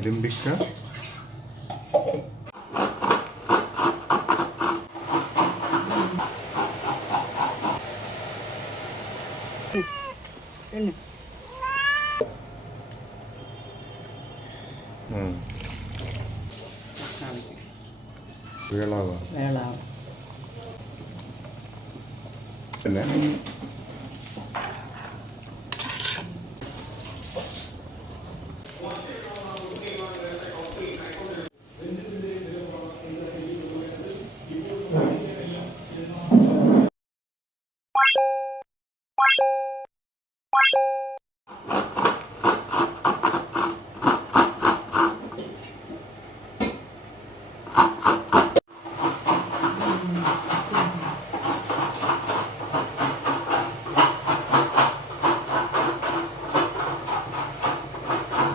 ഇരുമ്പിക്ക വേളാവ പിന്നെ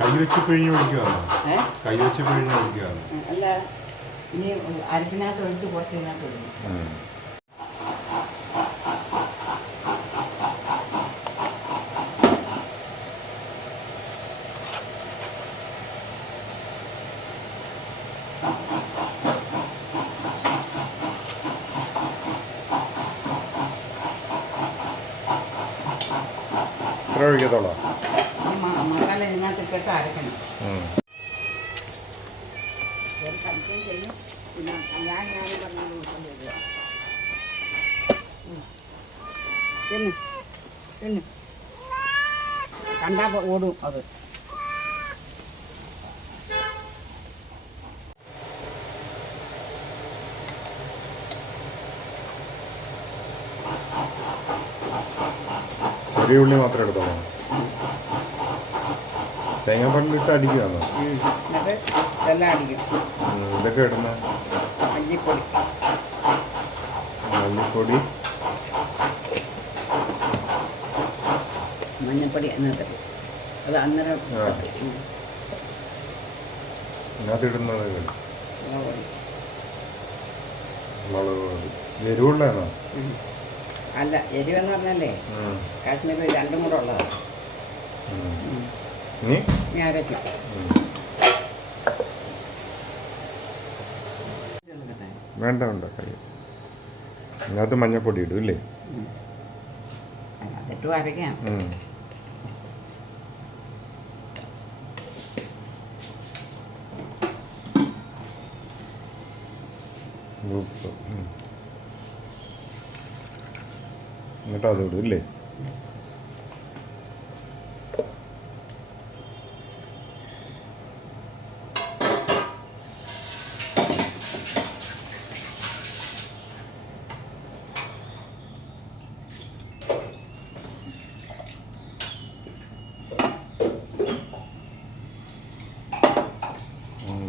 കൈവച്ച് പിഴിഞ്ഞ് ഒഴിക്കുകയാണോ? കൈവച്ച് പിഴിഞ്ഞ് ഒഴിക്കുകയാണ്. അല്ല, ഇനി അരക്കിനകത്ത് ഒഴിച്ച് കുറച്ചിനകത്ത് ഒഴിക്കും. ഇത്ര ഒഴിക്കത്തോളാം. മസാല ഇതിനകത്ത് ഇട്ടിട്ട് അരക്കണം. ഒരു സംശയം ചെയ്യും. പിന്നെ ഞാൻ പറഞ്ഞത് ദിവസം തരിക. പിന്നെ കണ്ടാ ഓടും അത്. ചെറിയ ഉള്ളി മാത്രം എടുത്തോളാം. തേങ്ങാപ്പാലിലിട്ട് അടിക്കുകയാണോ? എന്നിട്ട് എല്ലാം അടിക്കും. ഇതൊക്കെ ഇടുന്ന മല്ലിപ്പൊടി മഞ്ഞപ്പൊടി എന്നിട്ട് അത് അന്നേരം ഇതിനകത്ത് ഇടുന്നത് മുളക് പൊടി. എരിവുള്ളതാണോ? അല്ല, എരിവെന്ന് പറഞ്ഞല്ലേ കാശ്മീരിൽ രണ്ടും കൂടെ ഉള്ളതാണ്. ഞാൻ അരയ്ക്കും. വേണ്ട വേണ്ട, അതിനകത്ത് മഞ്ഞപ്പൊടി ഇടും ഇല്ലേ? അതിട്ടും അരയ്ക്കാം. ഉപ്പ് എന്നിട്ട് അത് ഇടും ഇല്ലേ?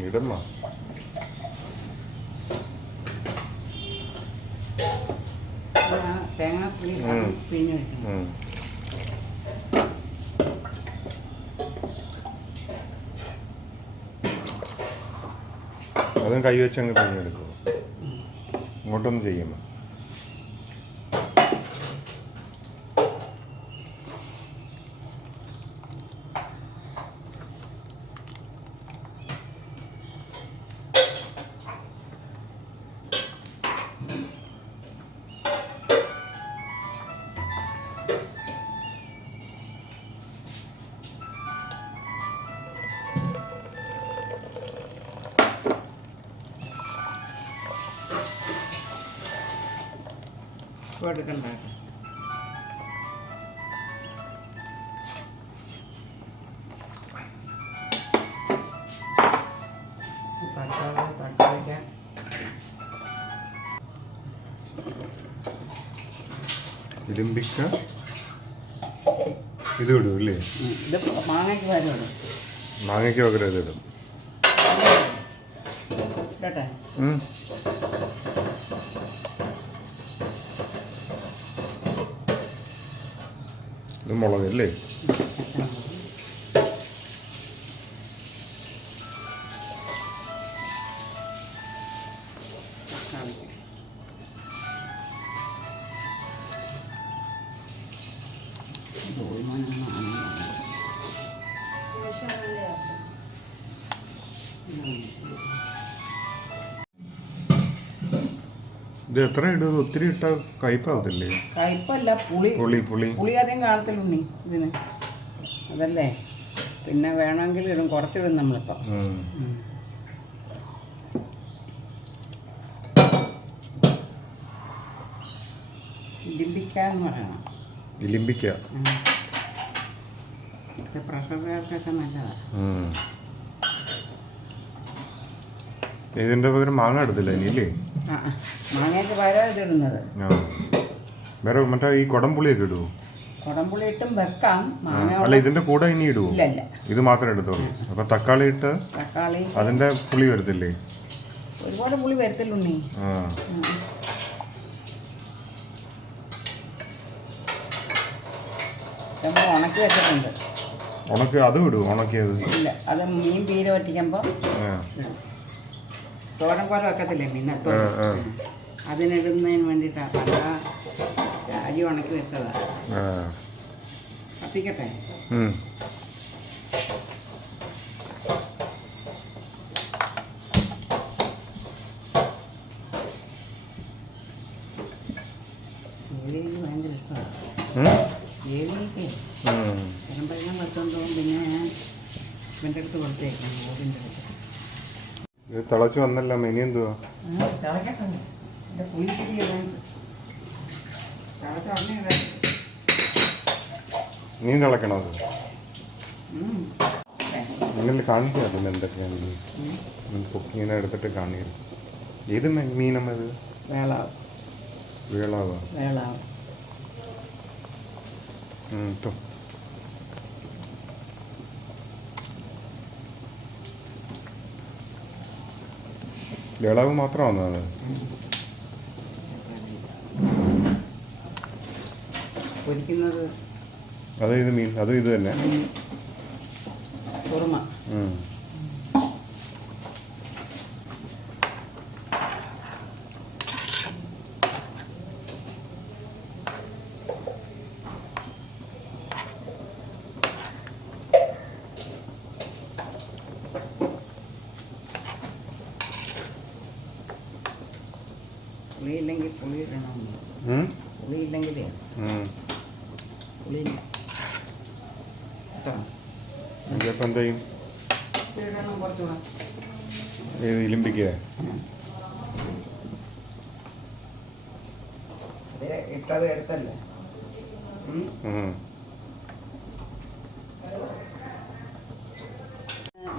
ഇടമ്മ തേങ്ങ പിഴിഞ്ഞ് വയ്ക്കണം. അതും കൈ വെച്ച് അങ്ങ് പിഴിഞ്ഞെടുക്കുമോ? ഇങ്ങോട്ടൊന്നും ചെയ്യുമ്പോൾ എടുക്കണ്ടാക്കാം. ഇരുമ്പിക്ക ഇത് ഇടും ഇല്ലേ? ഇത് മാങ്ങയ്ക്ക് പകരം ഇടും. മാങ്ങയ്ക്ക് പകരം ഇത് ഇടും. കേട്ടെ, ഇത് മുളകല്ലേ? ഇത് എത്ര ഇടും? ഒത്തിരി ഇട്ടാൽ കയ്പാവത്തില്ലേ? കയ്പല്ല, പുളി. പുളി പുളി പുളി അധികം കാണത്തില്ലുണ്ണി ഇതിന്. അതല്ലേ, പിന്നെ വേണമെങ്കിൽ ഇടും, കുറച്ചിടും നമ്മളിപ്പോൾ. ഇലിമ്പിക്കാന്ന് പറയണം. ഇലിമ്പിക്ക പ്രഷറുകാർക്കൊക്കെ നല്ലതാണ്. ഇതിന്റെ പകരം മാങ്ങ എടുത്തില്ല ഇനിയില്ലേ? മാങ്ങയ്ക്ക് പകരം ഇതിടുന്നത്. വേറെ മറ്റേ ഈ കുടംപുളിയൊക്കെ ഇടുവോ? കുടംപുളി ഇട്ടും വെക്കാം. അല്ല, ഇതിന്റെ കൂടെ ഇനി ഇടുവോ? ഇല്ല, ഇത് മാത്രമേ എടുത്തോളൂ. അപ്പൊ തക്കാളി ഇട്ട് തക്കാളി അതിന്റെ പുളി വരത്തില്ലേ? ഒരുപാട് പുളി വരത്തില്ലുണ്ണി. നമ്മൾ ഉണക്കി വെച്ചിട്ടുണ്ട്. ഉണക്കി അതും ഇടുവോ? ഉണക്കിയത് ഇല്ല, അത് മീൻ പീര വറ്റിക്കുമ്പോൾ തോരൻ പോലെ വെക്കത്തില്ലേ മീനത്തോ, അതിനിടുന്നതിന് വേണ്ടിയിട്ടാണ്. അരി ഉണക്കി വെച്ചതാണ്. കത്തിക്കട്ടെ. ഏലിക്ക് ഭയങ്കര ഇഷ്ടമാണ്. ഏലിക്ക് ചിലമ്പോഴേക്കും വെച്ചോണ്ടോ, പിന്നെ ഞാൻ ഇവൻ്റെ അടുത്ത് കൊടുത്തേക്കാം. ഓടിൻ്റെ അടുത്ത് ഇത് തിളച്ച് വന്നല്ലോ. ഇനി എന്തുവാ? തിളക്കട്ടെ. എൻ്റെ പുളിശ്ശേരി തിളച്ച ഉടനെ നീ തിളക്കണോ? അത് നിങ്ങൾ കാണിക്കുക. അതിന് എന്തൊക്കെയാണ് കുക്കിങ്ങിനെ എടുത്തിട്ട് കാണിക്കുക. ഏത് മീനമ്മ ഇത്? വേളാവ്. വേളാവോ? വേളാവ്. വേളാവ് മാത്രമാണോ അത്? പൊരിക്കുന്നത് അത് ഇത് മീൻ, അതും ഇത് തന്നെ. കുറുമ. പുളിയില്ലെങ്കിൽ പുളി ഇടണം. പുളിയില്ലെങ്കിലേ പുളിയില്ല കേട്ടോ. ഇതിപ്പോൾ എന്ത് ചെയ്യും? ഇടണം കുറച്ചുകൂടെ. ഏത് ഇലിമ്പിക്കുക? ഇട്ടത് എടുത്തല്ലേ.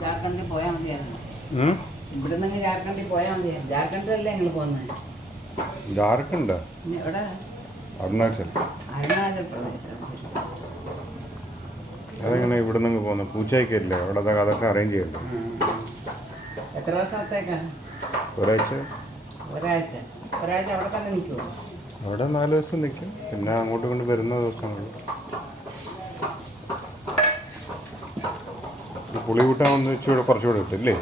ജാർഖണ്ഡിൽ പോയാൽ മതിയായിരുന്നു. ഇവിടെ നിന്ന് ജാർഖണ്ഡിൽ പോയാൽ മതിയായിരുന്നു. ജാർഖണ്ഡിലല്ലേ ഞങ്ങൾ പോകുന്നത്? ജാർഖണ്ഡ്? എവിടെ? അരുണാചൽ. അരുണാചൽ പ്രദേശ്. അതെങ്ങനെ ഇവിടെ നിന്ന് പോകുന്നത്? പൂച്ചയ്ക്കല്ലേ അവിടെ? അതൊക്കെ അറേഞ്ച് ചെയ്യണ്ടേ? എത്ര ദിവസത്തേക്കാണ്? ഒരാഴ്ച. ഒരാഴ്ച അവിടെ തന്നെ നിൽക്കുമോ? അവിടെ 4 ദിവസം നിൽക്കും. പിന്നെ അങ്ങോട്ട് കൊണ്ട് വരുന്ന ദിവസങ്ങൾ പുളി കൂട്ടാൻ വന്ന് വെച്ച് കുറച്ചുകൂടെ ഇട്ടില്ലേ?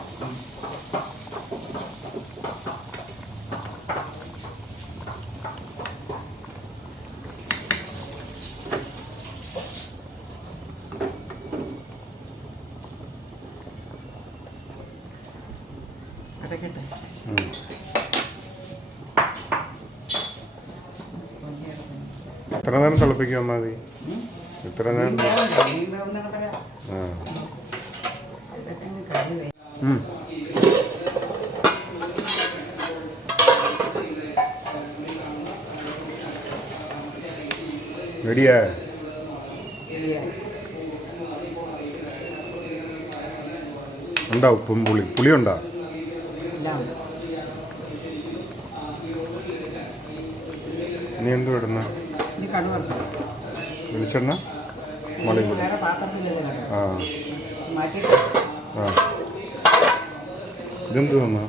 എത്ര നേരം തിളപ്പിക്കാൻ മതി? എത്ര നേരം? റെഡിയാ? ഉണ്ടോ ഉപ്പും പുളിയുണ്ടോ? ഇനി എന്തു ഇടുന്ന? വെളിച്ചെണ്ണ മുളക് പൊടി. ഇതെന്ത് വന്നു?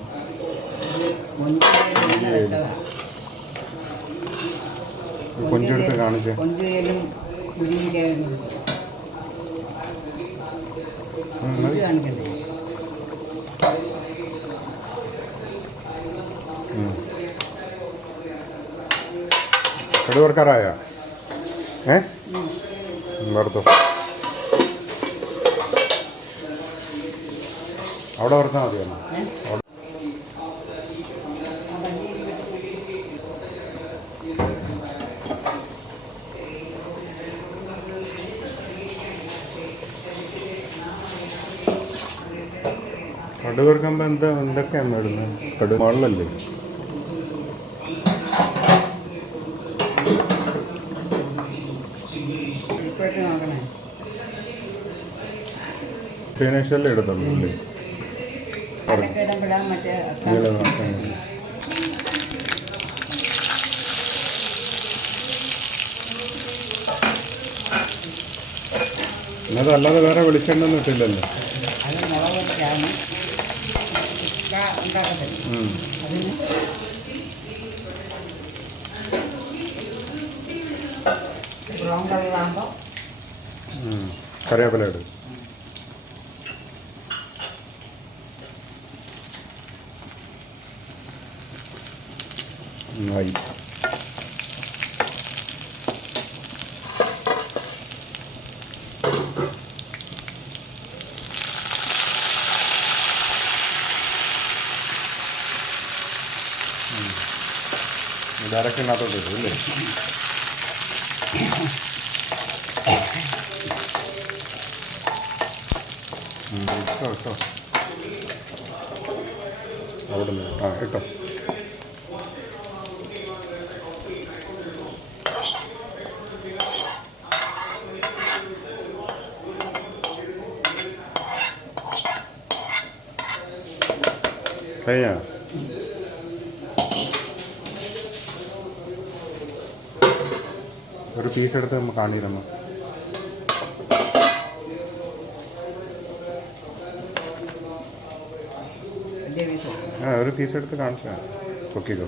കൊഞ്ചെടുത്ത് കാണിച്ചേ. കടുവർക്കാറായ വറുത്തോ? അവിടെ വറുത്താൽ മതിയായിരുന്നു. ഏ? അവിടെ ആ വണ്ടിയിൽ വെച്ച് കടുക് വറുക്കുമ്പോൾ എന്തൊക്കെയാണ് ഇടുന്നത്? കടുക് മുകളിലല്ലേ? ഇപ്പോഴത്തെ നോക്കണേ. ഫിനിഷല്ലേ ഇടത്തുള്ളൂ അല്ലേ? അതൊക്കെ ഇടുമ്പോഴാണ് മറ്റേ നീളം നോക്കാൻ മതി. എന്നത് അല്ലാതെ വേറെ വെളിച്ചെണ്ണ ഒന്നും ഇട്ടില്ലല്ലോ. അത് മുളക് പൊടിച്ചാണ് ഉണ്ടാക്കത്തില്ല. അതിന് ബ്രൗൺ കളറാകുമ്പോൾ കറിവേപ്പില ഇടും. ആയി. ഡയറക്റ്റ് ഇതിനകത്തോട്ട് ഇടും അല്ലേ? ഇട്ടോ ഇട്ടോ അവിടെ നിന്ന് ഇട്ടോ. കഴിഞ്ഞാ? ഒരു പീസ് എടുത്ത് നമ്മൾ കാണിയിരുന്നു. വലിയ പീസ് ഒരു പീസ് എടുത്ത് കാണിച്ചാൽ പൊക്കിക്കോ.